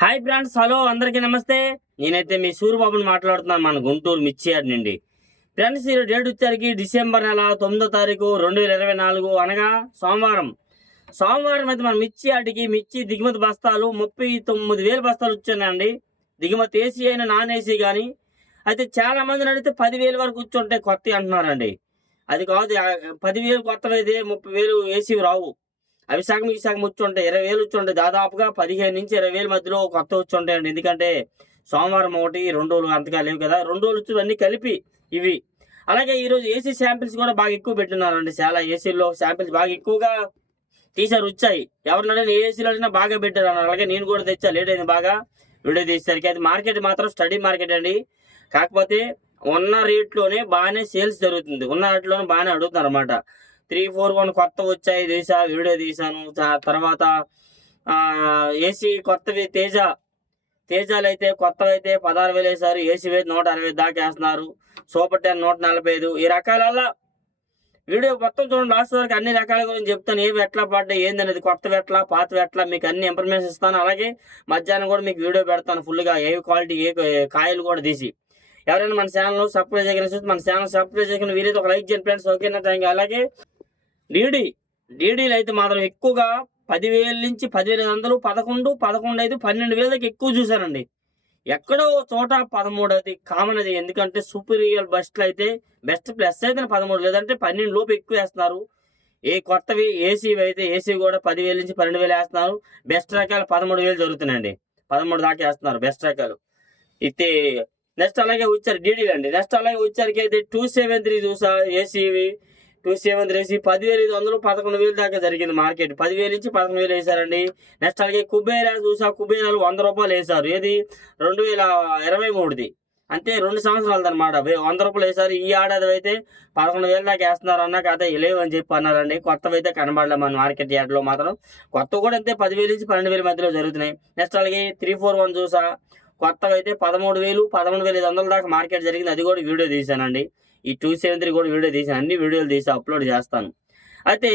Hi friends hello అందరికీ నమస్తే. నేనైతే మీ సూర్యబాబుని మాట్లాడుతున్నాను మన గుంటూరు మిర్చి నుండి. ఫ్రెండ్స్ ఈ డేట్ వచ్చరికి డిసెంబర్ నెల తొమ్మిదో తారీఖు రెండు వేల ఇరవై నాలుగు అనగా సోమవారం. సోమవారం అయితే మన మిర్చి ఆటికి మిర్చి దిగుమతి బస్తాలు ముప్పై తొమ్మిది వేల బస్తాలు వచ్చాయండి. దిగుమతి ఏసీ అయినా నాన్ ఏసీ కానీ అయితే చాలా మందిని అడిగితే పదివేలు వరకు కూర్చుంటే కొత్త అంటున్నారండి. అది కాదు పదివేలు కొత్తవి అయితే ముప్పై వేలు ఏసీ రావు. అవి సగం ఈ సగం వచ్చి ఉంటాయి. ఇరవై వేలు వచ్చి ఉంటాయి. దాదాపుగా పదిహేను నుంచి ఇరవై వేల మధ్యలో కొత్త వచ్చి ఉంటాయండి ఎందుకంటే సోమవారం ఒకటి రెండు రోజులు అంతగా లేవు కదా. రెండు రోజులు వచ్చి అన్నీ కలిపి ఇవి. అలాగే ఈరోజు ఏసీ శాంపిల్స్ కూడా బాగా ఎక్కువ పెట్టున్నారండి. చాలా ఏసీలో శాంపిల్స్ బాగా ఎక్కువగా తీసారు వచ్చాయి. ఎవరినైనా ఏ ఏసీలో అడిగినా బాగా పెట్టారు అలాగే నేను కూడా తెచ్చా. లేట్ అయింది బాగా వీడియో తీసేసరికి. అది మార్కెట్ మాత్రం స్టడీ మార్కెట్ అండి. కాకపోతే ఉన్న రేట్లోనే బాగానే సేల్స్ జరుగుతుంది. ఉన్న రేట్లోనే బాగానే అడుగుతున్నారు అనమాట త్రీ ఫోర్ వన్ కొత్త వచ్చాయి తీసా వీడియో తీసాను తర్వాత ఏసీ కొత్తవి తేజ. తేజాలు అయితే కొత్తవి అయితే పదహారు వేలు వేసారు ఏసీ వేసి నూట అరవై దాకా వేస్తున్నారు సూపర్ టెన్ నూట నలభై ఐదు. ఈ రకాలల్లో వీడియో మొత్తం చూడండి. లాస్ట్ వరకు అన్ని రకాల గురించి చెప్తాను. ఏవి ఎట్లా పడ్డాయి ఏందనేది కొత్త ఎట్లా పాత ఎట్లా మీకు అన్ని ఇన్ఫర్మేషన్ ఇస్తాను. అలాగే మధ్యాహ్నం కూడా మీకు వీడియో పెడతాను ఫుల్గా. ఏ క్వాలిటీ ఏ కాయలు కూడా తీసి. ఎవరైనా మన ఛానల్ సబ్స్క్రైబ్ చేయగలిగిన మన ఛానల్ సబ్స్క్రైబ్ చేయగలిగిన వీరైతే ఒక లైక్ చేయండి ఫ్రెండ్స్. ఓకేనా థ్యాంక్ యూ అలాగే డీడీ డీడీలు అయితే మాత్రం ఎక్కువగా పదివేల నుంచి పదివేల వందలు పదకొండు పదకొండు అయితే పన్నెండు వేల దాకా ఎక్కువ చూసానండి ఎక్కడో చోట పదమూడు అది కామన్ అది ఎందుకంటే సూపీరియర్ బెస్ట్లు అయితే బెస్ట్ ప్లస్ అయితే పదమూడు లేదంటే పన్నెండు లోపు ఎక్కువ వేస్తున్నారు. ఏ కొత్తవి ఏసీవి అయితే ఏసీ కూడా పదివేల నుంచి పన్నెండు వేలు వేస్తున్నారు. బెస్ట్ రకాలు పదమూడు వేలు జరుగుతున్నాయండి. పదమూడు దాకా వేస్తున్నారు బెస్ట్ రకాలు. అయితే నెక్స్ట్ అలాగే వచ్చారు డీడీలు అండి నెక్స్ట్ అలాగే వచ్చరికి అయితే టూ సెవెన్ త్రీ చూసా ఏసీవి టూ సెవెన్ త్రీ ఏసీ పదివేల ఐదు వందలు పదకొండు వేలు దాకా జరిగింది మార్కెట్. పదివేలు నుంచి పదకొండు వేలు వేశారండి. నెక్స్ట్ అలాగే కుబేరా చూసా కుబేరాలు వంద రూపాయలు వేశారు. ఏది? రెండు వేల ఇరవై మూడుది. అంతే రెండు సంవత్సరాలు అనమాట వంద రూపాయలు వేశారు. ఈ ఏడాది అయితే పదకొండు వేలు దాకా వేస్తున్నారు అన్నాక అదే లేవు అని చెప్పి అన్నారండి. కొత్తవి అయితే కనబడలే మన మార్కెట్ యార్డ్లో మాత్రం. కొత్త కూడా అంతే పదివేలు నుంచి పన్నెండు వేల మధ్యలో జరుగుతున్నాయి. నెక్స్ట్ అలాగే త్రీ ఫోర్ వన్ చూసా కొత్తవి అయితే పదమూడు వేలు పదమూడు వేల ఐదు వందల దాకా మార్కెట్ జరిగింది. అది కూడా వీడియో తీశానండి. ఈ టూ సెవెన్ త్రీ కూడా వీడియో తీసి అన్ని వీడియోలు తీసి అప్లోడ్ చేస్తాను. అయితే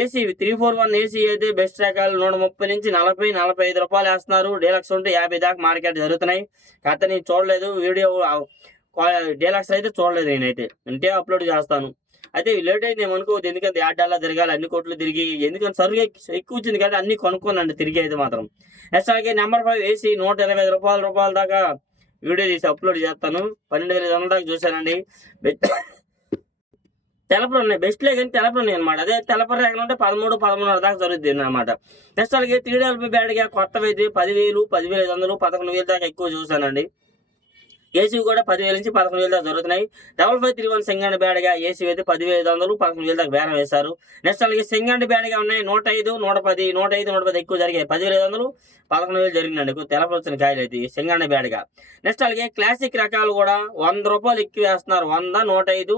AC three four one AC అయితే బెస్ట్ రకాలు నూట ముప్పై నుంచి నలభై నలభై ఐదు రూపాయలు వేస్తున్నారు. డీలక్స్ ఉంటే యాభై దాకా మార్కెట్ జరుగుతున్నాయి. కాకపోతే నేను చూడలేదు. వీడియో డీలక్స్ అయితే చూడలేదు నేనైతే. అంటే అప్లోడ్ చేస్తాను. అయితే లేట్ అయింది ఏమనుకోవద్దు ఎందుకంటే యాడ్డాలా తిరగాలి. అన్ని కోట్లు తిరిగి ఎందుకంటే సరుకు ఎక్కువ వచ్చింది కాబట్టి అన్ని కొనుక్కోనండి తిరిగి అయితే మాత్రం. నెక్స్ట్ అలాగే నెంబర్ ఫైవ్ ఏసీ నూట ఇరవై ఐదు రూపాయల రూపాయల దాకా వీడియో తీసి అప్లోడ్ చేస్తాను. పన్నెండు వేల ఐదు వందల దాకా చూశానండి. తెలపలు ఉన్నాయి. బెస్ట్లే కానీ తెలపలు ఉన్నాయి అనమాట అదే తెలప రేఖలు ఉంటే పదమూడు పదమూడున్నర దాకా జరుగుతుంది అనమాట నెక్స్ట్ అలాగే త్రీ డెల్పీ బ్యాడ్గా కొత్తవి అయితే పదివేలు పదివేల ఐదు వందలు పదకొండు వేలు దాకా ఎక్కువ చూశానండి. ఏసీవి కూడా పదివేల నుంచి పదకొండు వేల దాకా జరుగుతున్నాయి. డబల్ ఫైవ్ త్రీ వన్ సింగండ్ బ్యాడ్గా ఏసీ అయితే పదివేల ఐదు వందలు పదకొండు వేల దాకా బేరం వేశారు. నెక్స్ట్ అలాగే సింగండ్ బ్యాడ్గా ఉన్నాయి. నూట ఐదు నూట పది నూట ఐదు నూట పది ఎక్కువ జరిగాయి. పదివేల ఐదు వందలు పదకొండు వేలు జరిగిందండి ఎక్కువ కాయలు అయితే సింగండ్ బ్యాడ్గా నెక్స్ట్ అలాగే క్లాసిక్ రకాలు కూడా వంద రూపాయలు ఎక్కువ వేస్తున్నారు. వంద నూట ఐదు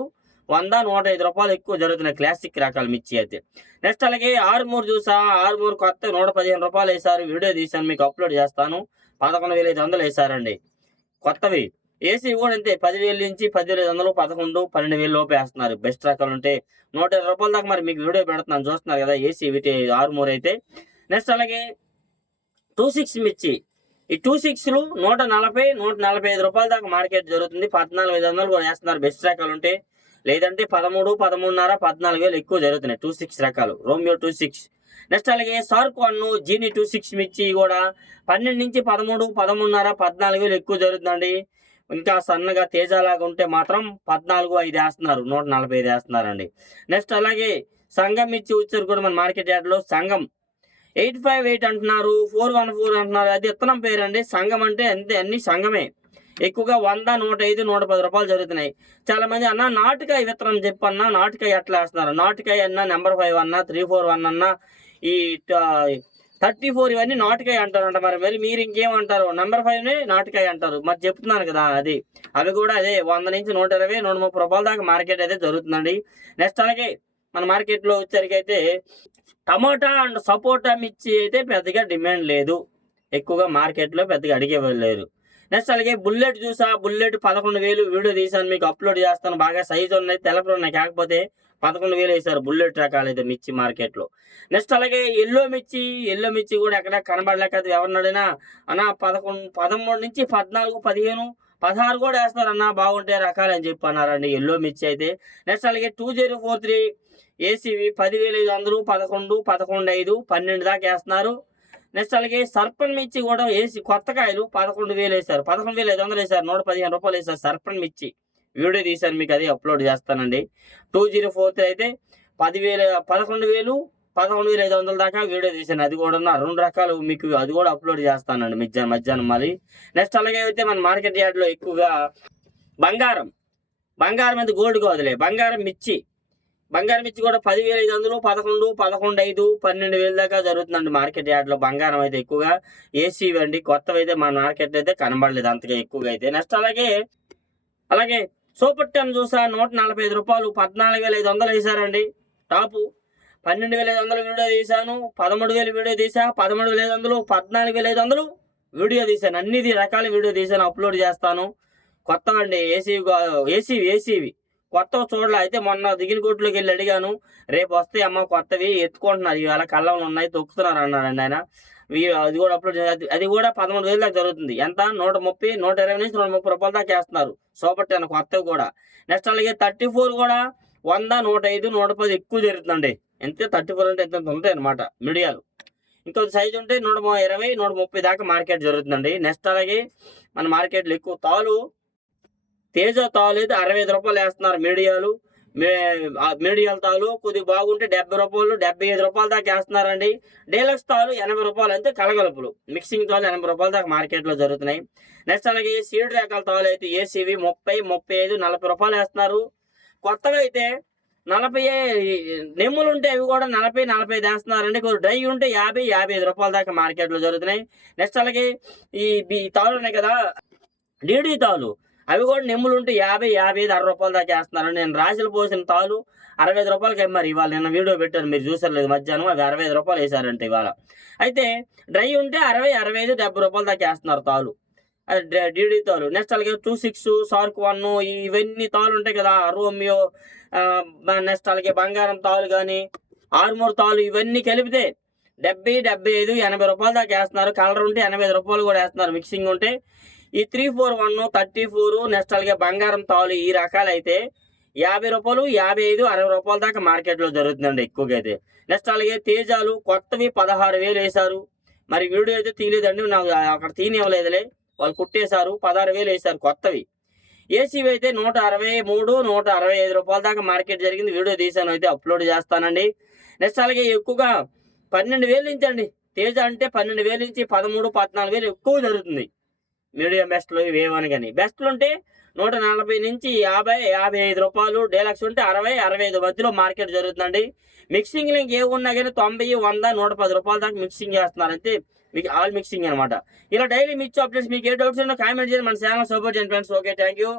వంద నూట ఐదు రూపాయలు ఎక్కువ జరుగుతున్నాయి క్లాసిక్ రకాలు మిర్చి అయితే. నెక్స్ట్ అలాగే ఆరుమూరు చూసా ఆరుమూరు కొత్త నూట పదిహేను రూపాయలు వేశారు. వీడియో తీసాను మీకు అప్లోడ్ చేస్తాను. పదకొండు వేల ఐదు వందలు వేసారండి కొత్తవి. ఏసీ కూడా అంతే పదివేల నుంచి పదివేల ఐదు వందలు పదకొండు పన్నెండు వేలు లోపు వేస్తున్నారు. బెస్ట్ రకాలు ఉంటే నూట ఇరవై రూపాయల దాకా మరి మీకు వీడియో పెడుతున్నాను. చూస్తున్నారు కదా ఏసీ వీటి ఆరుమూరు అయితే. నెక్స్ట్ అలాగే టూ సిక్స్ మిర్చి. ఈ టూ సిక్స్లు నూట నలభై నూట నలభై ఐదు రూపాయల దాకా మార్కెట్ జరుగుతుంది. పద్నాలుగు ఐదు వందలు కూడా వేస్తున్నారు. బెస్ట్ రకాలు ఉంటే లేదంటే పదమూడు పదమూడున్నర పద్నాలుగు వేలు ఎక్కువ జరుగుతున్నాయి. టూ సిక్స్ రకాలు. Romeo two six. నెక్స్ట్ అలాగే సార్క్ వన్ జీని టూ సిక్స్ మిర్చి కూడా పన్నెండు నుంచి పదమూడు పదమూడున్నర పద్నాలుగు వేలు ఎక్కువ జరుగుతుందండి. ఇంకా సన్నగా తేజలాగా ఉంటే మాత్రం పద్నాలుగు ఐదు వేస్తున్నారు. నూట నలభై ఐదు వేస్తున్నారండి. నెక్స్ట్ అలాగే సంఘం ఇచ్చి వచ్చారు కూడా మన మార్కెట్ యార్డ్లో సంఘం. ఎయిట్ ఫైవ్ ఎయిట్ అంటున్నారు ఫోర్ వన్ ఫోర్ అంటున్నారు. అది ఇత్తనం పేరు అండి సంఘం అంటే అంతే అన్ని సంఘమే. ఎక్కువగా వంద నూట ఐదు నూట పది రూపాయలు జరుగుతున్నాయి. చాలా మంది అన్న నాటుకాయ విత్తనం చెప్పన్నా నాటుకాయ ఎట్లా వేస్తున్నారు? నాటుకాయ అన్న నెంబర్ ఫైవ్ అన్న త్రీ ఫోర్ వన్ అన్న ఈ థర్టీ ఫోర్ ఇవన్నీ నాటుకాయ అంటారంట మరి. మరి మీరు ఇంకేమంటారు? నెంబర్ ఫైవ్ నాటుకాయ అంటారు. మరి చెప్తున్నాను కదా అది. అవి కూడా అదే వంద నుంచి నూట ఇరవై నూట ముప్పై రూపాయల దాకా మార్కెట్ అయితే జరుగుతుందండి. నెక్స్ట్ అలాగే మన మార్కెట్లో వచ్చేసరికి అయితే టమాటా అండ్ సపోటా మిర్చి అయితే పెద్దగా డిమాండ్ లేదు. ఎక్కువగా మార్కెట్లో పెద్దగా అడిగే నెక్స్ట్ అలాగే బుల్లెట్ చూసా. బుల్లెట్ పదకొండు వేలు వీడియో తీసాను మీకు అప్లోడ్ చేస్తాను. బాగా సైజు ఉన్నాయి తెలపలు ఉన్నాయి. కాకపోతే పదకొండు వేలు వేశారు బుల్లెట్ రకాలు అయితే మిర్చి మార్కెట్లో. నెక్స్ట్ అలాగే ఎల్లో మిర్చి ఎల్లో మిర్చి కూడా ఎక్కడ కనబడలేక ఎవరినడినా అన్న పదకొండు పదమూడు నుంచి పద్నాలుగు పదిహేను పదహారు కూడా వేస్తారు. అన్న బాగుంటాయి రకాలు అని చెప్పి అన్నారండి ఎల్లో మిర్చి అయితే. నెక్స్ట్ అలాగే టూ జీరో ఫోర్ త్రీ ఏసీవి పదివేల ఐదు వందలు పదకొండు పదకొండు ఐదు పన్నెండు దాకా వేస్తున్నారు. నెక్స్ట్ అలాగే సర్పన్ మిర్చి కూడా వేసి కొత్త కాయలు పదకొండు వేలు వేశారు. పదకొండు వేలు ఐదు వందలు వేశారు. నూట పదిహేను రూపాయలు వేశారు సర్పన్ మిర్చి. వీడియో తీశాను మీకు అది అప్లోడ్ చేస్తానండి. టూ జీరో ఫోర్త్ అయితే పదివేల పదకొండు వేలు పదకొండు వేల ఐదు వందల దాకా వీడియో తీశాను. అది కూడా ఉన్న రెండు రకాలు మీకు అది కూడా అప్లోడ్ చేస్తానండి మధ్యాహ్నం మధ్యాహ్నం మరి. నెక్స్ట్ అలాగే అయితే మన మార్కెట్ యార్డ్లో ఎక్కువగా బంగారం. బంగారం అయితే గోల్డ్ కాదులే. బంగారం మిర్చి. బంగారం మిర్చి కూడా పదివేల ఐదు వందలు పదకొండు పదకొండు ఐదు పన్నెండు వేల దాకా జరుగుతుందండి మార్కెట్ యార్డ్లో బంగారం అయితే ఎక్కువగా ఏసీ అండి కొత్తవి అయితే మన మార్కెట్ అయితే కనబడలేదు అంతగా ఎక్కువగా అయితే. నెక్స్ట్ అలాగే అలాగే సూపర్ టెన్ చూసా నూట నలభై ఐదు రూపాయలు పద్నాలుగు వేల ఐదు వందలు వేశారండి. టాపు. పన్నెండు వేల ఐదు వందలు వీడియో తీశాను పదమూడు వేలు వీడియో తీసా పదమూడు వేల ఐదు వందలు పద్నాలుగు వేల ఐదు వందలు వీడియో తీశాను. అన్ని రకాల వీడియో తీశాను అప్లోడ్ చేస్తాను. కొత్తవండి ఏసీ ఏసీవి ఏసీవి. కొత్త చూడలే అయితే మొన్న దిగిన కోట్లోకి వెళ్ళి అడిగాను. రేపు వస్తే అమ్మ కొత్తవి ఎత్తుకుంటున్నారు. ఇవాళ కళ్ళంలో ఉన్నాయి తొక్కుతున్నారు అన్నారండి ఆయన. అది కూడా అప్లోడ్ అది కూడా పదమూడు వేలు దాకా జరుగుతుంది. ఎంత? నూట ముప్పై నూట ఇరవై నుంచి నూట ముప్పై రూపాయల దాకా వేస్తున్నారు సూపర్ టెన్ కొత్తవి కూడా. నెక్స్ట్ అలాగే థర్టీ ఫోర్ కూడా వంద నూట ఐదు నూట పది ఎక్కువ జరుగుతుందండి. ఎంత? థర్టీ ఫోర్ అంటే ఎంత? ఉంటాయి అనమాట మీడియాలు. ఇంకో సైజ్ ఉంటే నూట ఇరవై నూట ముప్పై దాకా మార్కెట్ జరుగుతుందండి. నెక్స్ట్ అలాగే మన మార్కెట్లో ఎక్కువ తాలు తేజ తాలు అయితే అరవై ఐదు రూపాయలు వేస్తున్నారు మీడియాలు. మిడియల్ తాలు కొద్దిగా బాగుంటే డెబ్బై రూపాయలు డెబ్బై ఐదు రూపాయల దాకా వేస్తున్నారండి డీలక్స్ తాలు ఎనభై రూపాయలు అంతే కలగలుపులు మిక్సింగ్ తాలు ఎనభై రూపాయల దాకా మార్కెట్లో జరుగుతున్నాయి. నెక్స్ట్ అలాగే సీడ్ రకాల తాలు అయితే ఏసీవి ముప్పై ముప్పై ఐదు నలభై రూపాయలు వేస్తున్నారు. కొత్తగా అయితే నలభై నెమ్ములు ఉంటే అవి కూడా నలభై నలభై ఐదు వేస్తున్నారండి. కొంచెం డ్రై ఉంటే యాభై యాభై ఐదు రూపాయల దాకా మార్కెట్లో జరుగుతున్నాయి. నెక్స్ట్ అలాగే ఈ ఈ తాళ్ళు ఉన్నాయి కదా. డీడీ తాలు. అవి కూడా నెమ్ములు ఉంటే యాభై యాభై ఐదు అరవై రూపాయల దాకా వేస్తున్నారు నేను రాజులు పోసిన తాలు అరవై ఐదు రూపాయలకి మరి ఇవాళ నిన్న వీడియో పెట్టాను. మీరు చూసారు లేదు మధ్యాహ్నం అవి అరవై ఐదు రూపాయలు వేసారంటే ఇవాళ. అయితే డ్రై ఉంటే అరవై అరవై ఐదు డెబ్బై రూపాయల దాకా వేస్తున్నారు తాళ్ళు అది డీడీ తాలు. నెక్స్ట్ అలాగే టూ సిక్స్ సార్క్ వన్ ఇవన్నీ తాలు ఉంటాయి కదా. రోమియో నెక్స్ట్ అలాగే బంగారం తాళ్ళు కానీ ఆర్మూర్ తాలు ఇవన్నీ కలిపితే డెబ్బై డెబ్బై ఐదు ఎనభై రూపాయలు దాకా వేస్తున్నారు. కలర్ ఉంటే ఎనభై ఐదు రూపాయలు కూడా వేస్తున్నారు. మిక్సింగ్ ఉంటే ఈ three four one thirty four next అలాగే బంగారం తాళ్ళు ఈ రకాలు అయితే యాభై రూపాయలు యాభై ఐదు అరవై రూపాయల దాకా మార్కెట్లో జరుగుతుందండి ఎక్కువగా అయితే నెక్స్ట్ అలాగే తేజాలు కొత్తవి పదహారు వేలు వేశారు. మరి వీడియో అయితే తీయలేదండి నాకు అక్కడ తీనివ్వలేదులే వాళ్ళు కుట్టేశారు పదహారు వేలు వేశారు కొత్తవి. ఏసీవి అయితే నూట అరవై మూడు నూట అరవై ఐదు రూపాయల దాకా మార్కెట్ జరిగింది. వీడియో తీసాను అయితే అప్లోడ్ చేస్తానండి. నెక్స్ట్ అలాగే ఎక్కువగా పన్నెండు వేలు నుంచి అండి. తేజ అంటే పన్నెండు వేలు నుంచి పదమూడు పద్నాలుగు వేలు ఎక్కువ జరుగుతుంది. మీడియం బెస్ట్లు ఇవేవని కానీ బెస్ట్లు ఉంటే నూట నలభై నుంచి యాభై యాభై ఐదు రూపాయలు డీలక్స్ ఉంటే అరవై అరవై ఐదు మధ్యలో మార్కెట్ జరుగుతుందండి. మిక్సింగ్ లింక్ ఏ ఉన్నా కానీ తొంభై వంద నూట పది రూపాయల దాకా మిక్సింగ్ చేస్తున్నారు. అంతే మీకు ఆల్ మిక్సింగ్ అనమాట. ఇలా డైలీ మిక్స్ అప్డేట్స్ మీకు ఏ డౌట్స్ ఉన్నా కామెంట్ చేయండి. మన ఛానల్ సపోర్ట్ చేయండి ఫ్రెండ్స్ ఓకే థ్యాంక్ యూ